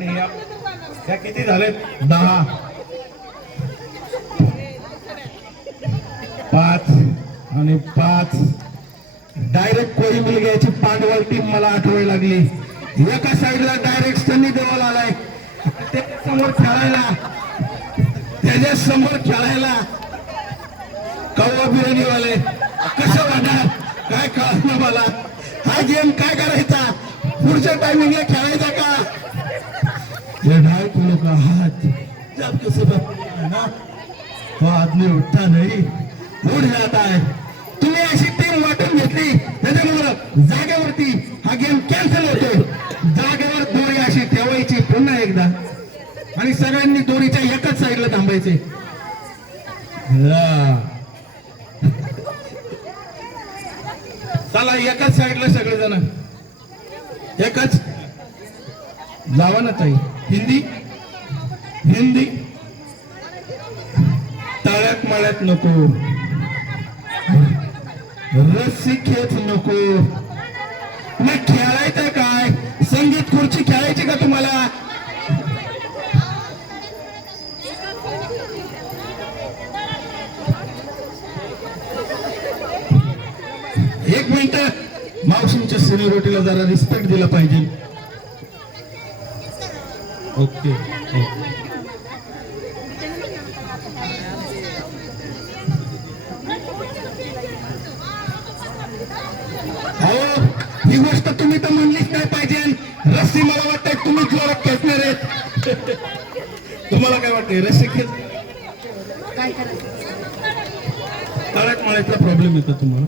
आणि या किती झालेत 10 5 आणि 5 डायरेक्ट कोळी मुलग्याची पांडवल टीम मला आठवायला लागली. एका साईडला डायरेक्ट सनी देवल आलाय त्याच्या समोर खेळायला कौवा बिर्याणी वाले. कसं वाटणार काय कळलं मला. हा गेम काय करायचा पुढच्या टायमिंगला खेळायचा का. ये 2.5 किलो का हाथ जब किसी पर ना तो आदमी उठता नहीं उठ जाता है. तुम्ही अशी टीम वाटून घेतली त्याच्यामुळे जागेवरती हा गेम कॅन्सल होतो. जागेवर दोरी अशी ठेवायची पुन्हा एकदा आणि सगळ्यांनी दोरीच्या एकाच साईडला थांबायचे. चला एकाच साईडला सगळेजण एकाच जावा ना ताई. हिंदी हिंदी तळ्यात मळ्यात नको रस्सी खेच नको. मग खेळायचं काय संगीत खुर्ची खेळायची का तुम्हाला. एक मिनिट मावशींच्या सिनियरिटीला जरा रिस्पेक्ट दिला पाहिजे. ओके ही गोष्ट तुम्ही तर म्हणलीच नाही पाहिजे. रस्सी मला वाटतंय तुम्ही जोरात खेचणार आहेत. तुम्हाला काय वाटतंय रस्सी खेच तळ्यात मळ्यातला प्रॉब्लेम येतो तुम्हाला.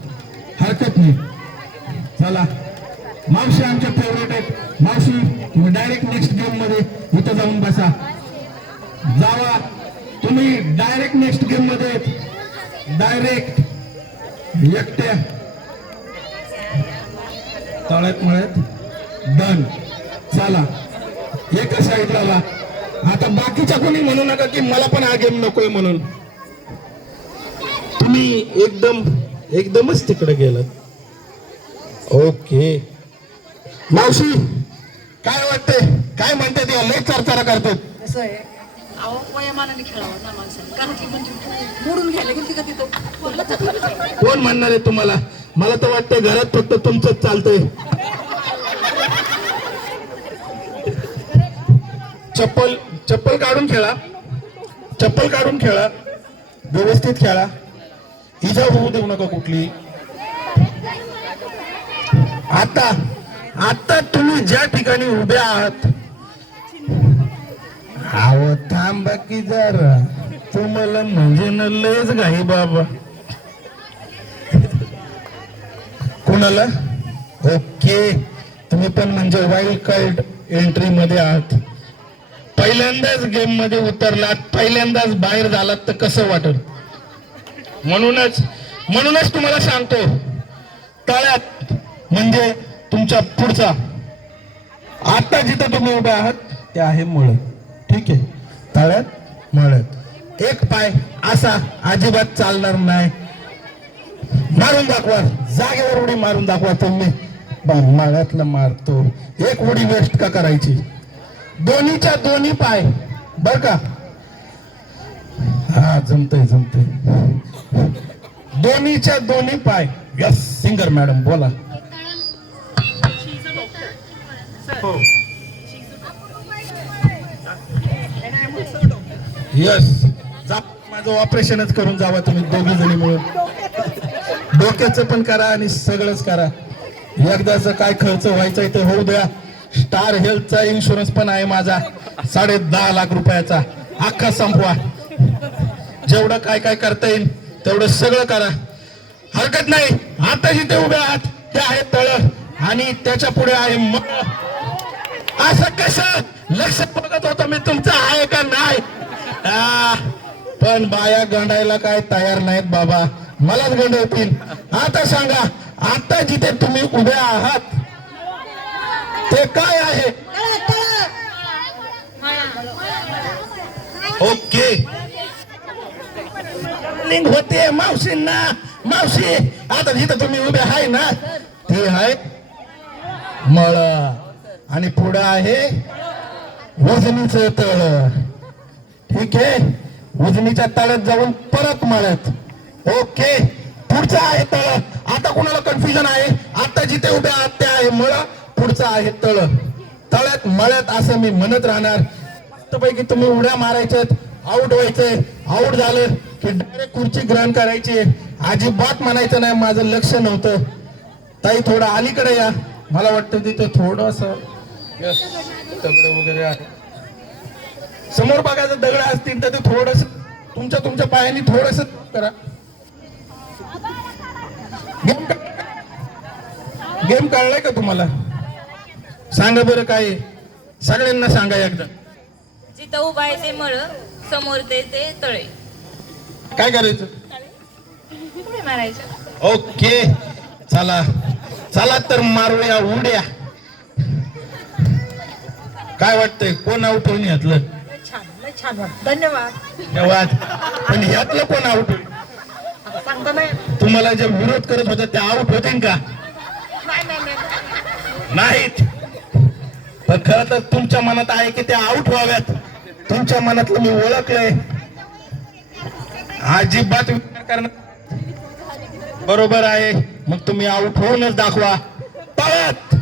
हरकत नाही. चला मावशी आमच्या फेवरेट आहेत. मावशी तुम्ही डायरेक्ट नेक्स्ट गेम मध्ये इथं जाऊन बसा. जावा तुम्ही डायरेक्ट नेक्स्ट गेम मध्ये डायरेक्ट एकट्या तळ्यात मळ्यात डन. चला एका साईडला वा. आता बाकीच्या कोणी म्हणू नका की मला पण हा गेम नकोय म्हणून. तुम्ही एकदमच तिकडे गेलात. ओके मावशी काय वाटतंय काय म्हणते ते लय चर्चा करतात. कसं आहे अहो वयामानाने खेळावं ना माणसाने कारण की म्हणजे मोडून घ्यायला गेली का तिथं कोण म्हणणार आहे तुम्हाला. मला तर वाटतंय घरात फक्त तुमचंच चालतंय. चप्पल काढून खेळा. चप्पल काढून खेळा. व्यवस्थित खेळा. इजा होऊ देऊ नका कुठली. आता तुम्ही ज्या ठिकाणी उभे आहात आहो थांबा की जरा तुम्हाला म्हणजे न लयच घाई बाबा. कोणाला ओके तुम्ही पण म्हणजे वाईल्ड कार्ड एंट्री मध्ये आहात. पहिल्यांदाच गेम मध्ये उतरलात पहिल्यांदाच बाहेर झालात तर कसं वाटेल. म्हणूनच तुम्हाला सांगतो तळ्यात म्हणजे तुमच्या पुढचा आता जिथं तुम्ही उभे आहात ते आहे मळ. ठीक आहे तळ्यात मळ्यात एक पाय असा अजिबात चालणार नाही. मारून दाखवा जागेवर उडी मारून दाखवा. तुम्ही मळ्यातलं मारतो एक उडी वेस्ट का करायची. दोन्हीच्या दोन्ही पाय बर का. हा जमतय दोन्हीच्या दोन्ही पाय. यस सिंगर मॅडम बोला. यस जा माझं ऑपरेशनच करून जावा तुम्ही दोघी जणी मिळून. डोक्याचं पण करा आणि सगळंच करा. एकदाच काय खर्च व्हायचा ते होऊ द्या. स्टार हेल्थचा इन्शुरन्स पण आहे माझा 10.5 लाख रुपयाचा. अख्खा संपवा. जेवढं काय करता येईल तेवढं सगळं करा. हरकत नाही. आता जिथे उभे आहात ते आहे तळ आणि त्याच्या पुढे आहे मळ. असं कसं लक्ष बघत होतं मी तुमचं आहे का नाही. पण बाया गंडायला काय तयार नाहीत बाबा. मलाच गंडवतील. आता सांगा आता जिथे तुम्ही उभे आहात ते काय आहे. ओके लिंक होते मावशींना. मावशी आता जिथे तुम्ही उभे आहे ना ते आहे मळ आणि पुढे आहे उजनीचं तळ. ठीक आहे, उजनीच्या तळ्यात जाऊन परत मळ्यात. ओके, पुढचं आहे तळ. आता कोणाला कन्फ्युजन आहे? आता जिथे उभ्या आहात ते आहे मळ, पुढचं आहे तळ. तळ्यात मळ्यात असं मी म्हणत राहणार. मस्तपैकी तुम्ही उड्या मारायच्यात, आउट व्हायचंय. आउट झालं की डायरेक्ट खुर्ची ग्रहण करायची. अजिबात म्हणायचं नाही माझं लक्ष नव्हतं. ताई थोडं अलीकडे या, मला वाटतं तिथं थोडस दगड वगैरे आहे. समोर बघायचं दगड असतील तर ते थोडस तुमच्या पायाने थोडस करा. गेम कळलाय का तुम्हाला? सांगा बरं काय आहे? सगळ्यांना सांगा एकदा. जिथं उभा आहे ते मळ, समोर ते तळे. काय करायचं? पुढे मारायचं. ओके, चला चला तर मारूया उड्या. काय वाटतंय, कोण आउट होऊन यातलं? छान छान वाटतं. धन्यवाद. धन्यवाद. पण ह्यातलं कोण आउट होईल? आता सांगता नाही. तुम्हाला जे विरोध करत होते ते आउट होतील का? नाहीत. पण खरं तर तुमच्या मनात आहे की ते आउट व्हाव्यात. तुमच्या मनातलं मी ओळखलंय. अजिबात विचार करणार. बरोबर आहे, मग तुम्ही आउट होऊनच दाखवा. पळत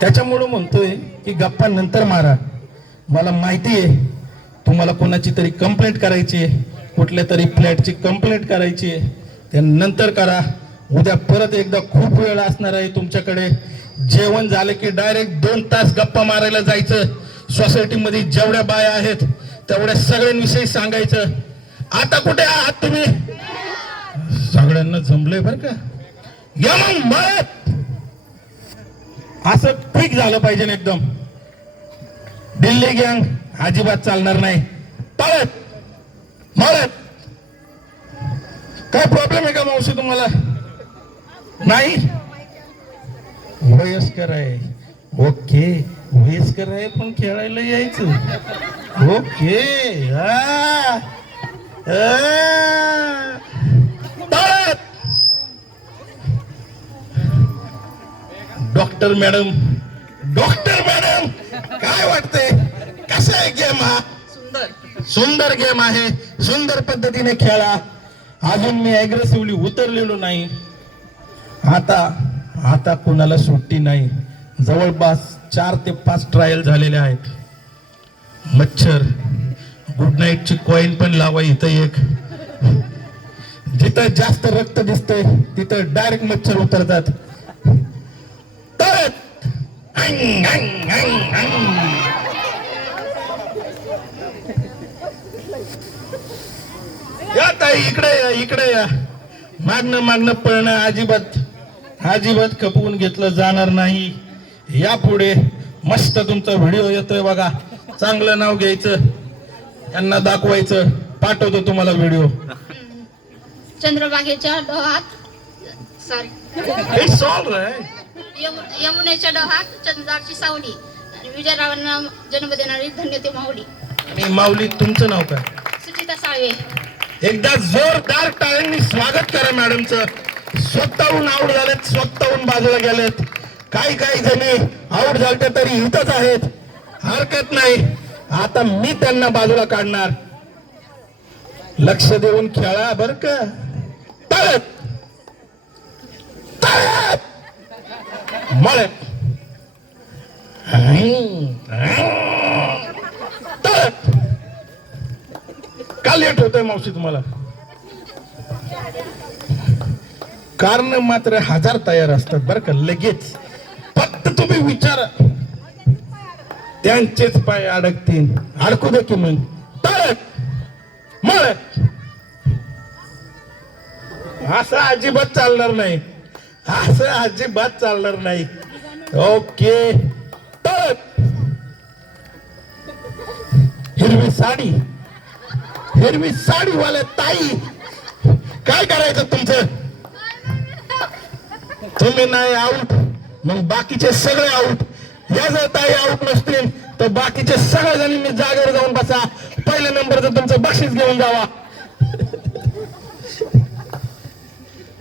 त्याच्यामुळं म्हणतोय की गप्पा नंतर मारा. मला माहिती आहे तुम्हाला कोणाची तरी कंप्लेंट करायची आहे, कुठल्या तरी फ्लॅटची कंप्लेंट करायची आहे, ते नंतर करा. उद्या परत एकदा खूप वेळ असणार आहे तुमच्याकडे. जेवण झालं की डायरेक्ट 2 तास गप्पा मारायला जायचं. सोसायटीमध्ये जेवढ्या बाया आहेत तेवढ्या सगळ्यांविषयी सांगायचं. आता कुठे आहात तुम्ही? सगळ्यांना जमलंय बरं का? या मग मळत. असं क्विक झालं पाहिजे ना एकदम. दिल्ली गँग अजिबात चालणार नाही. पळत मळत. काय प्रॉब्लेम आहे का मावशी तुम्हाला? नाही, वयस्कर आहे. ओके, वयस्कर आहे पण खेळायला यायचं. ओके, डॉक्टर मॅडम, काय वाटतंय? कसा आहे गेम हा? सुंदर गेम आहे. सुंदर पद्धतीने खेळा. अजून मी अग्रेसिव्हली उतरलेलो नाही. आता कुणाला सुट्टी नाही. जवळपास 4 ते 5 ट्रायल झालेले आहेत. मच्छर गुड नाईटची कॉइन पण लावा इथं एक. जिथं जास्त रक्त दिसतंय तिथं डायरेक्ट मच्छर उतरतात. या ताई इकडे या. मागणं पळणं अजिबात खपवून घेतलं जाणार नाही. यापुढे मस्त तुमचा व्हिडिओ येतोय बघा. चांगलं नाव घ्यायचं, यांना दाखवायचं. पाठवतो तुम्हाला व्हिडिओ. चंद्रभागेच्या डोहात इट्स ऑल राईट. यमुनेच्या डोहात चंद्राची सावली आणि विजयरावांना जन्म देणारी धन्य ते माऊली. आणि माऊली तुमचं नाव काय? सुचिता साळवे. एकदा जोरदार टाळ्यांनी स्वागत करा मॅडमचं. स्वतःहून आउट झालेत, स्वतःहून बाजूला गेलेत. काही जणी आउट झाले तरी इथंच आहेत. हरकत नाही, आता मी त्यांना बाजूला काढणार. लक्ष देऊन खेळा बर का. तळत मळत तळत. का लेट होतंय मावशी तुम्हाला? कारण मात्र 1000 तयार असतात बरं का. लगेच फक्त तुम्ही विचारा, त्यांचेच पाय अडकतील. अडकू दे की मग. तळत मळत. असं अजिबात चालणार नाही. ओके, तळत. हिरवी साडी वाले ताई, काय करायचं तुमचं? तुम्ही नाही आउट, मग बाकीचे सगळे आउट. या जर ताई आउट नसतील तर बाकीचे सगळे जणांनी जागेवर जाऊन बसा. पहिल्या नंबरचं तुमचं बक्षीस घेऊन जावा.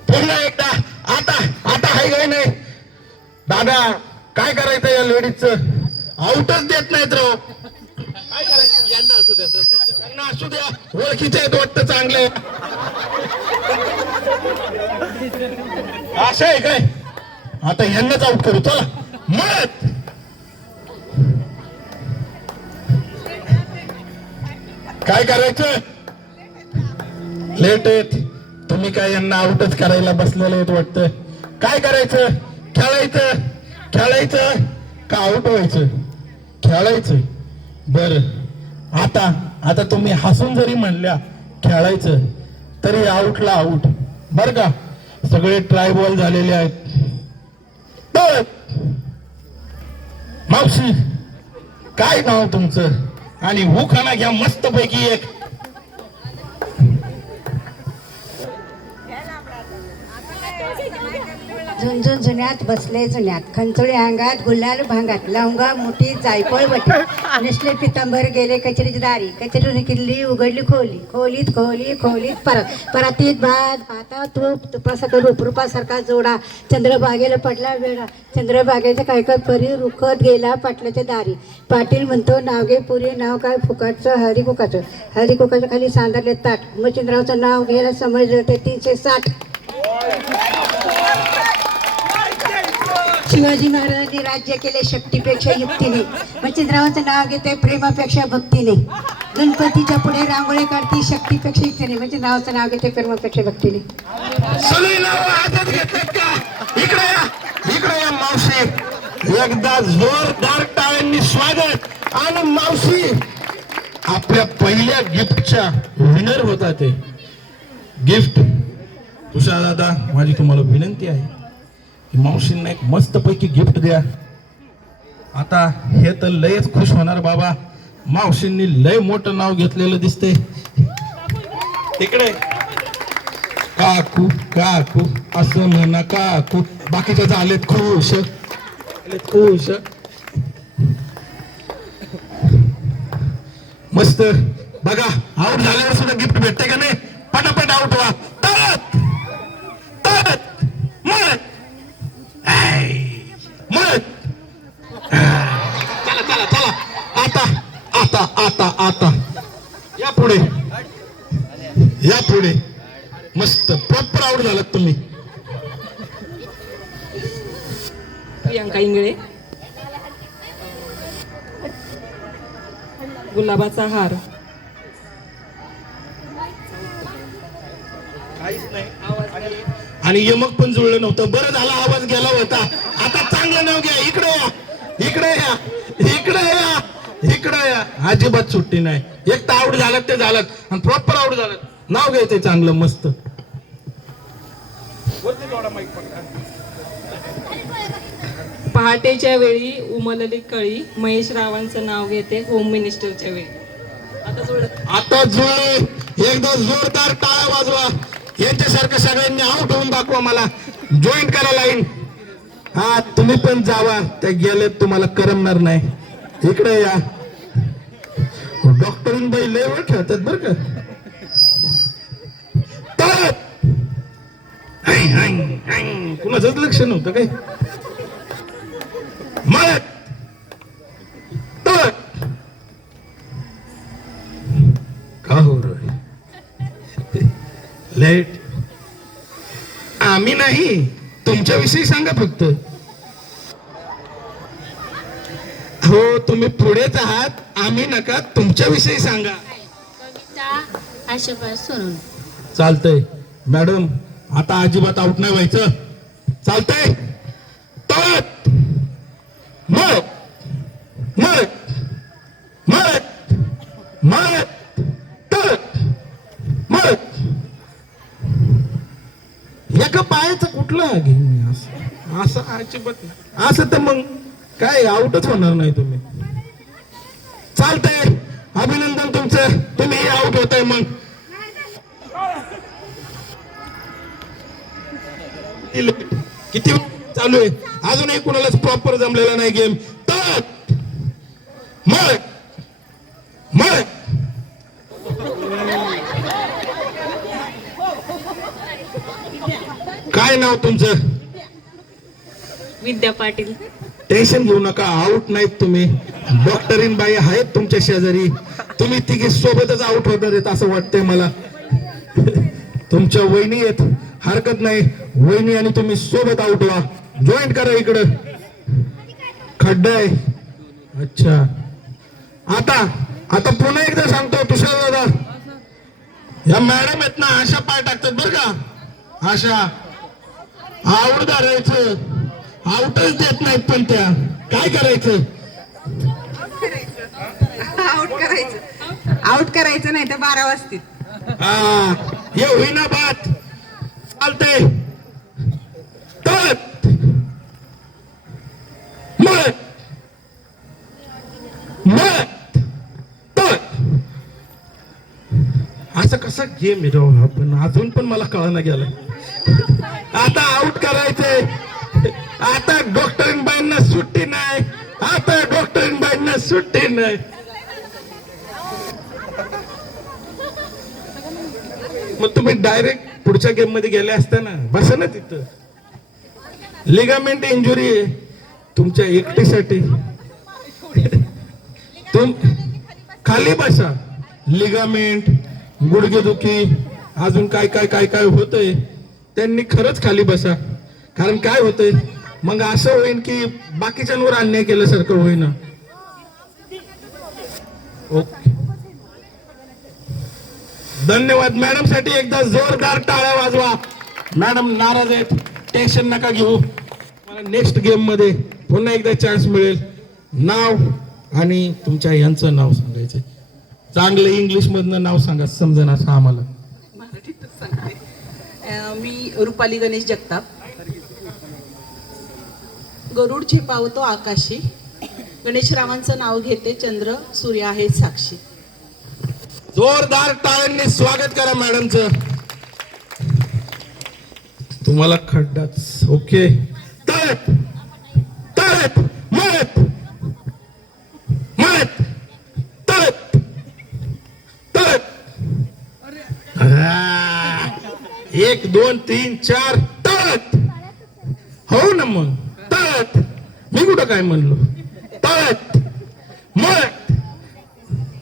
पुन्हा एकदा आता हाय काय नाही. दादा काय करायचं या लेडीजचं आउटच देत नाहीत राव. काय करायचं यांना असू द्या त्यांना असू द्या ओळखीचे आहेत वाटतं चांगले. असं आहे काय आता यांनाच आउट करू चला मत. काय करायचं लेट आहेत तुम्ही काय यांना आउटच करायला बसलेले आहेत वाटतं. काय करायचं खेळायचं खेळायचं का आउट व्हायचं खेळायचं. बर आता आता तुम्ही हसून जरी म्हणल्या खेळायचं तरी आउटला आउट बर का. सगळे ट्राय बॉल झालेले आहेत. तर मावशी काय नाव तुमचं आणि हुखाना घ्या मस्त पैकी एक. झुंझुन जुन्यात बसले जुन्यात खंचोळी अंगात गुलाल भांगात लवंगा मोठी जायफळ बटी नेसले पितांबर गेले कचेरीची दारी कचेरीने किल्ली उघडली खोली खोलीत खोली खोलीत परत परातीत भात भाता तूप तुपासारखा रूपरूपासारखा जोडा चंद्रभागेला पडला वेळा चंद्रभागेच्या काय काय परी रुखत गेला पाटलाच्या दारी पाटील म्हणतो नाव घे पुरी नाव काय फुकाटचं हरिकुकाच्या खाली सांधारले ताट मच्छिंद्रावचं नाव घ्यायला समजलं ते 360. शिवाजी महाराजांनी राज्य केले शक्तीपेक्षा युक्तीने मच्छिंद्रावांचं नाव घेते प्रेमापेक्षा भक्तीने गणपतीच्या पुढे रांगोळी काढते शक्तीपेक्षा युक्तीने म्हणजे नावाचं नाव घेते प्रेमापेक्षा भक्तीने. सगळी नाव हातात घेतात का इकडे या मावशी एकदा जोरदार टाळ्यांनी स्वागत. आणि मावशी आपल्या पहिल्या गिफ्टच्या विनर होता ते गिफ्ट. तुषार दादा माझी तुम्हाला विनंती आहे मावशींना एक मस्त पैकी गिफ्ट द्या. आता हे तर लयच खुश होणार बाबा. मावशींनी लय मोठं नाव घेतलेलं दिसते. तिकडे काकू काकू असं म्हणा काकू बाकीच्या झालेत खुश खुश. मस्त बघा आउट झाल्यावर सुद्धा गिफ्ट भेटते का नाही. पटापट आउट व्हा तरत तरत मत मत. चला चला चला आता आता आता आता या पुढे या पुढे. मस्त प्रॉपर आउट झालात तुम्ही. प्रियांका इंगळे गुलाबाचा हार. आणि यमक पण जुळलं नव्हतं. बरं झालं आवाज गेला होता. आता चांगलं नाव घ्या. इकडे या इकडे या इकडे या इकडे या. अजिबात सुट्टी नाही. एक तर आउट झालं ते झालं आणि प्रॉपर आउट झालं. नाव घ्यायचंय चांगलं मस्त. पहाटेच्या वेळी उमलली कळी महेश रावांचं नाव घेते होम मिनिस्टरच्या वेळी. आता जुळले. एकदा जोरदार टाळ्या वाजवा. यांच्यासारखं सगळ्यांनी आउट होऊन दाखवा. मला जॉईन करा लाईन. हा तुम्ही पण जावा. ते गेले तुम्हाला करमणार नाही. इकडे या. डॉक्टरीन बाई लय वेळ खेळतात बर का. कुणाचंच लक्ष नव्हतं काय. मळत तळत का हो लेट. आम्ही नाही तुमच्याविषयी सांगा फक्त. हो तुम्ही पुढेच आहात. आम्ही नका तुमच्याविषयी सांगा. कविता आशोबा सोनून. चालतंय मॅडम. आता अजिबात आउट नाही व्हायचं. चालतंय तळत मळत मळत मळत मळत तळत मळत. एका पायाचं कुठलं घेऊन असं असं अजिबात नाही. असं तर मग काय आउटच होणार नाही तुम्ही. चालतंय अभिनंदन तुमचं. तुम्ही आउट होताय. मग किती चालू आहे अजूनही कुणालाच प्रॉपर जमलेला नाही गेम. तळत मळत मळत. काय नाव तुमचं. विद्या पाटील. टेन्शन घेऊ नका, आउट नाहीत तुम्ही. डॉक्टरीन बाई आहेत तुमच्या शेजारी, तुम्ही तिघे सोबतच आउट होणार आहेत असं वाटतंय मला. तुमच्या वहिनी आहेत, हरकत नाही, वहिनी आणि तुम्ही सोबत आउट व्हा. जॉईंट करा इकडं, खड्डा आहे. अच्छा, आता पुन्हा एकदा सांगतो तुषार दादा, या मॅडम आहेत ना, आशा पाय टाकतात बरं का. आशा आउट धरायचं, आउटच देत नाहीत पण त्या काय करायचं. आउट करायचं नाही तर 12 वाजतील. हा, हे होईना बात चालते. तळत मळत मळत तळत, असं कसा गेम आहे राव. पण अजून पण मला कळना गेलं. आता आउट करायचंय. आता डॉक्टरीनबाईंना सुट्टी नाही, आता डॉक्टरीनबाईंना सुट्टी नाही. मग तुम्ही डायरेक्ट पुढच्या गेम मध्ये गेले असता ना. बसा ना तिथं, लिगामेंट इंजुरी आहे तुमच्या एकटीसाठी. तुम खाली बसा. लिगामेंट, गुडघेदुखी, अजून काय काय काय काय होतंय, त्यांनी खरंच खाली बसा. कारण काय होतंय मग असं होईल की बाकीच्यांवर अन्याय केल्यासारखं होईना. ओके, धन्यवाद. मॅडम साठी एकदा जोरदार टाळ्या वाजवा. मॅडम नाराज आहेत, टेन्शन नका घेऊ. मला नेक्स्ट गेम मध्ये पुन्हा एकदा चान्स मिळेल. नाव आणि तुमच्या यांचं नाव सांगायचं. चांगलं इंग्लिश मधनं नाव सांगा, समजेना असं आम्हाला. मराठीतच सांगते. मी रुपाली गणेश जगताप. गरुड झेपावतो आकाशी, गणेशरावांचं नाव घेते, चंद्र सूर्य आहे साक्षी. जोरदार टाळ्यांनी स्वागत करा मॅडमचं. तुम्हाला खड्डाच. ओके, तळत तळत मळत मळत तळत तळत. 1 2 3 4 तळत. हो ना मग तळत. मी कुठं काय म्हणलो. तळत मळत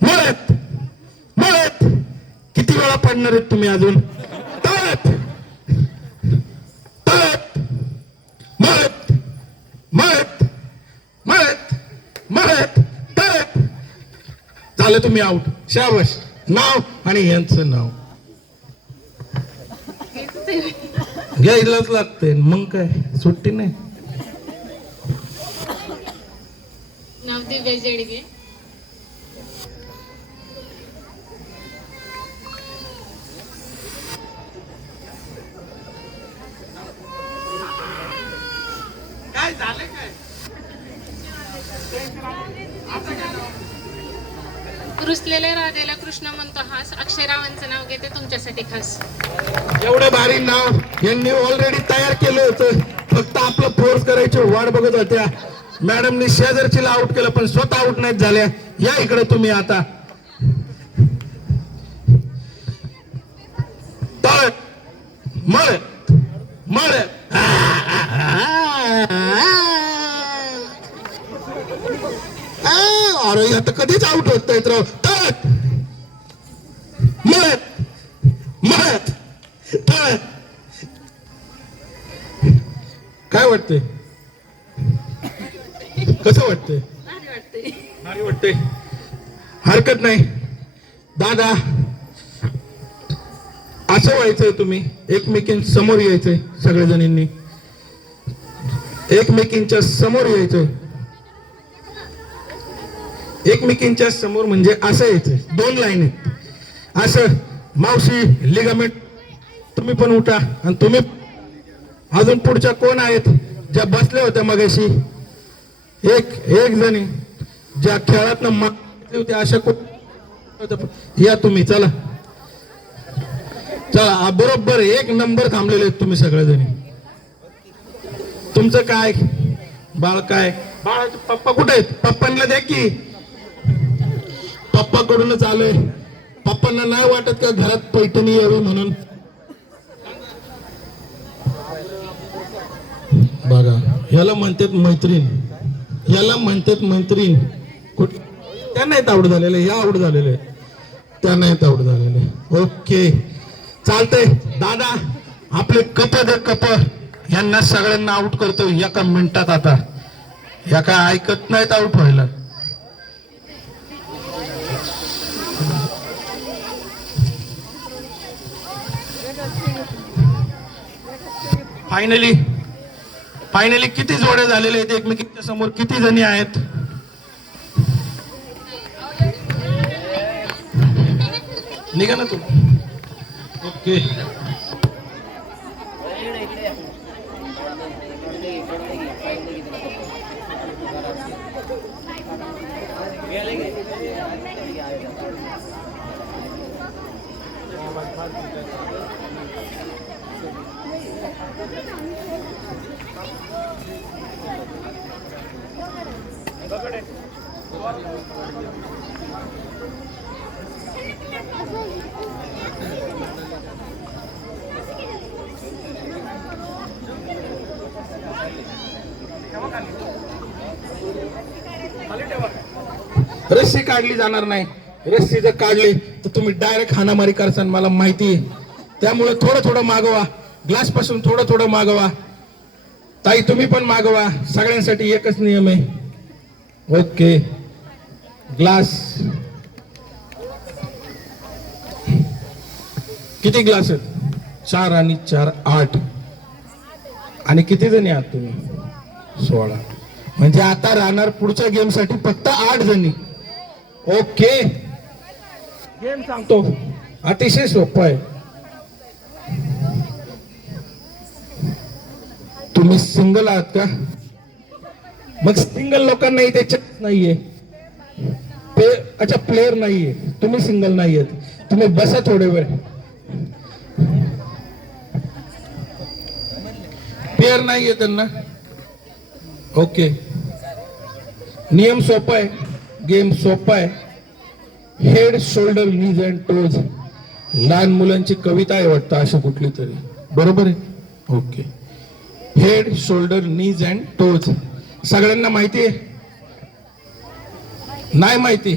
मळत मळत. किती वेळा पडणार आहेत तुम्ही अजून. तळत तळत मळत मळत मळत मळत तळत. झालं, तुम्ही आउट. शाबाश. नाव आणि यांचं नाव घ्यायलाच लागतंय, मग काय सुट्टी नाही. नाव दिव्या जेडगे. काय झालं काय. रुसलेल्या राधेला कृष्ण म्हणतो हास, अक्षयरावांचं नाव घेते तुमच्यासाठी खास. एवढं भारी नाव यांनी ऑलरेडी तयार केलं होतं, फक्त आपलं फोर्स करायची वाट बघत होत्या. मॅडमनी शेजारचीला आउट केलं पण स्वतः आउट नाहीत झाल्या. या इकडे तुम्ही आता. तळत मळत मळत. अरे आता कधीच आउट होत नाहीत राव. तळत मळत मळत तळत. काय वाटतंय, कसं वाटतंय. भारी वाटतंय. हरकत नाही दादा, असं व्हायचंय. तुम्ही एकमेकींसमोर यायचंय, सगळेजणींनी एकमेकींच्या समोर यायचंय. एकमेकींच्या समोर म्हणजे असं यायचंय. 2 लाईन आहेत असं. मावशी, लिगामेंट, तुम्ही पण उठा. आणि तुम्ही अजून पुढच्या कोण आहेत ज्या बसल्या होत्या मगाशी, एक जणी ज्या खेळातनं मारले होते, अशा कोण या तुम्ही. चला चला, बरोबर 1 नंबर थांबलेले आहेत तुम्ही सगळेजणी. तुमचं काय बाळ, काय बाळाचे पप्पा कुठे आहेत. पप्पांना द्या की. पप्पाकडूनच आलोय. पप्पांना नाही वाटत का घरात पैठणी यावी म्हणून. बघा याला म्हणतात मैत्रीण, याला म्हणतात मैत्रीण. त्या नाहीत आवड झालेले, या आवड झालेले, त्या नाहीत आवड झालेले. ओके चालतंय दादा. आपले कप यांना सगळ्यांना आउट करतो एका मिनिटात. आता या काय ऐकत नाहीत आउट व्हायला. फायनली किती जोडे झालेले आहेत एकमेकींच्या समोर? किती जणी आहेत? निघा ना तू. ओके रस्सी काढली जाणार नाही. रस्सी जर काढली तर तुम्ही डायरेक्ट हाणामारी करसान, मला माहिती आहे. त्यामुळे थोडं मागवा, ग्लास पासून थोडं मागवा. ताई तुम्ही पण मागवा, सगळ्यांसाठी एकच नियम आहे. Okay glass. किती ग्लास आहेत? 4 आणि 4 8. आणि किती जणी आहात तुम्ही? 16. म्हणजे आता राहणार पुढच्या गेम साठी फक्त 8 जणी. ओके गेम सांगतो, अतिशय सोपं आहे. तुम्ही सिंगल आहात का? मग सिंगल लोकांना इथे चान्स नाहीये. अच्छा प्लेयर नाहीये, तुम्ही सिंगल नाहीयेत. तुम्ही बसा थोडे वेळ. पेअर नाहीये त्यांना. ओके नियम सोपा आहे, गेम सोपा आहे. Head shoulder knees and toes. लहान मुलांची कविता आहे वाटतं अशी कुठली तरी, बरोबर आहे? Okay head shoulder knees and toes. सगळ्यांना माहिती आहे? नाही माहिती?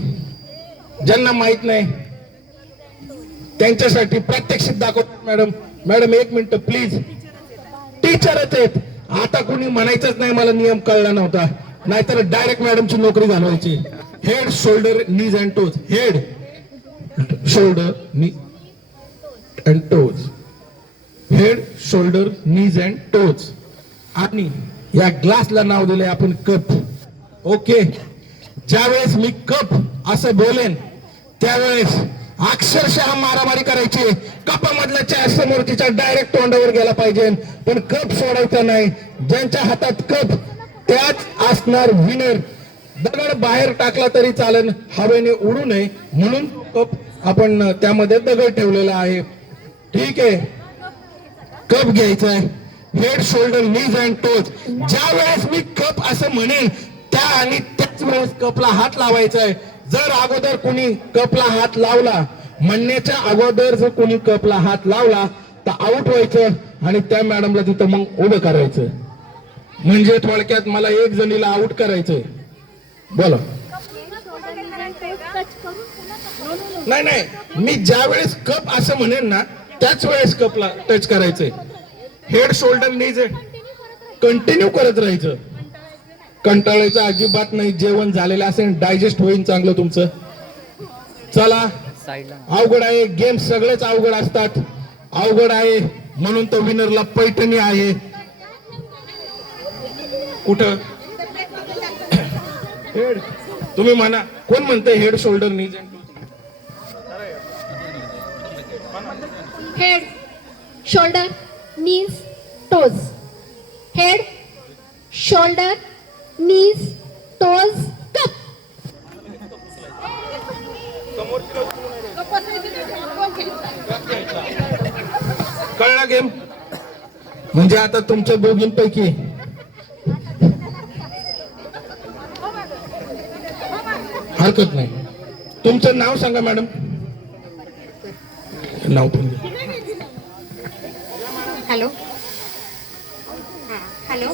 ज्यांना माहित नाही त्यांच्यासाठी प्रात्यक्षिक दाखवतो. Madam 1 minute please. टीचरच आहेत. आता कोणी म्हणायचंच नाही मला नियम कळला नव्हता, नाहीतर डायरेक्ट मॅडमची नोकरी घालवायची. Head shoulder knees and toes. Head shoulder knee and toes. Head shoulder knees and toes. आणि या ग्लासला नाव दिलंय आपण कप. ओके ज्यावेळेस मी कप असं बोलेन त्यावेळेस अक्षरशः मारामारी करायची. कपामधल्या चहा समोर तिच्या डायरेक्ट तोंडावर गेला पाहिजे, पण कप सोडायचा नाही. ज्यांच्या हातात कप त्याच असणार विनर. दगड बाहेर टाकला तरी चालेल, हवेने उडू नये म्हणून कप आपण त्यामध्ये दगड ठेवलेला आहे. ठीक आहे कप घ्यायचा आहे. Head shoulder knees and toes. ज्या वेळेस मी कप असं म्हणेन त्या आणि त्याच वेळेस कपला हात लावायचा आहे. जर अगोदर कोणी कपला हात लावला, म्हणण्याच्या अगोदर जर कोणी कपला हात लावला तर आउट व्हायचं आणि त्या मॅडमला तिथं मग उभं करायचं. म्हणजे थोडक्यात मला 1 जणीला आउट करायचंय. बोला. नाही मी ज्या वेळेस कप असं म्हणेन ना त्याच वेळेस कपला टच करायचंय. हेड शोल्डर नीज कंटिन्यू करत राहायचं. कंटाळायचं अजिबात नाही. जेवण झालेलं असेल, डायजेस्ट होईल चांगलं तुमचं. चला अवघड आहे गेम, सगळेच अवघड असतात. अवघड आहे म्हणून तर विनरला पैठणी आहे. कुठं हेड तुम्ही म्हणा, कोण म्हणते head shoulder knees and head shoulder knees toes. Head shoulder knees toes cup. कळला गेम? म्हणजे आता तुमच्या दोघींपैकी हरकत नाही. तुमचं नाव सांगा मॅडम. नाव पण हॅलो. हॅलो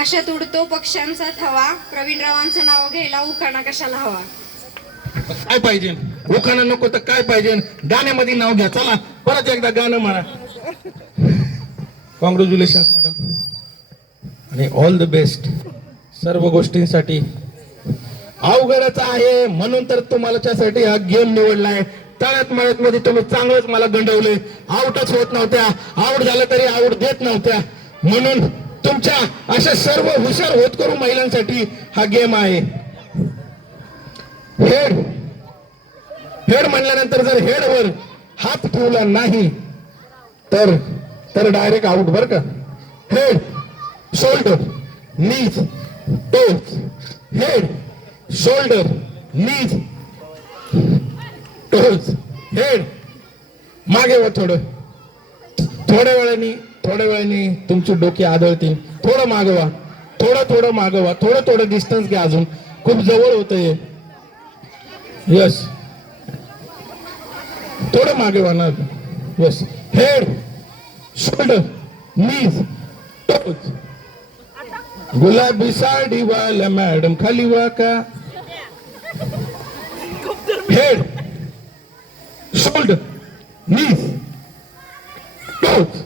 आकाशात उडतो पक्ष्यांचा थवा, प्रवीणरावांचं नाव घ्यायला उखाणा कशाला हवा. काय पाहिजे उखाणा नको तर काय पाहिजे गाण्यामध्ये नाव घ्या. चला परत एकदा गाणं म्हणा. कॉंग्रॅच्युलेशन मॅडम आणि ऑल द बेस्ट सर्व गोष्टींसाठी. अवघडच आहे म्हणून तर तुम्हाला त्यासाठी हा गेम निवडलाय. तळ्यात मळ्यात मध्ये तुम्ही चांगलंच मला गंडवले. आउटच होत नव्हत्या. आउट झालं तरी आउट देत नव्हत्या. म्हणून तुमच्या अशा सर्व हुशार होत करू महिलांसाठी हा गेम आहे. हेड हेड म्हणल्यानंतर जर हेडवर हात ठेवला नाही तर डायरेक्ट आउट बर का. हेड शोल्डर नीज टोज. हेड शोल्डर नीज टोज. हेड मागे वा थोड्या वेळाने तुमची डोकी आदळतील. थोडं मागवा. थोडं मागवा. थोडं डिस्टन्स घ्या. अजून खूप जवळ होतंय. यस थोडं मागे वा ना. यस हेड शोल्डर नीज टोज. गुलाबी साडी वाला मॅडम खाली वा का. हेड शोल्डर नीज टोज.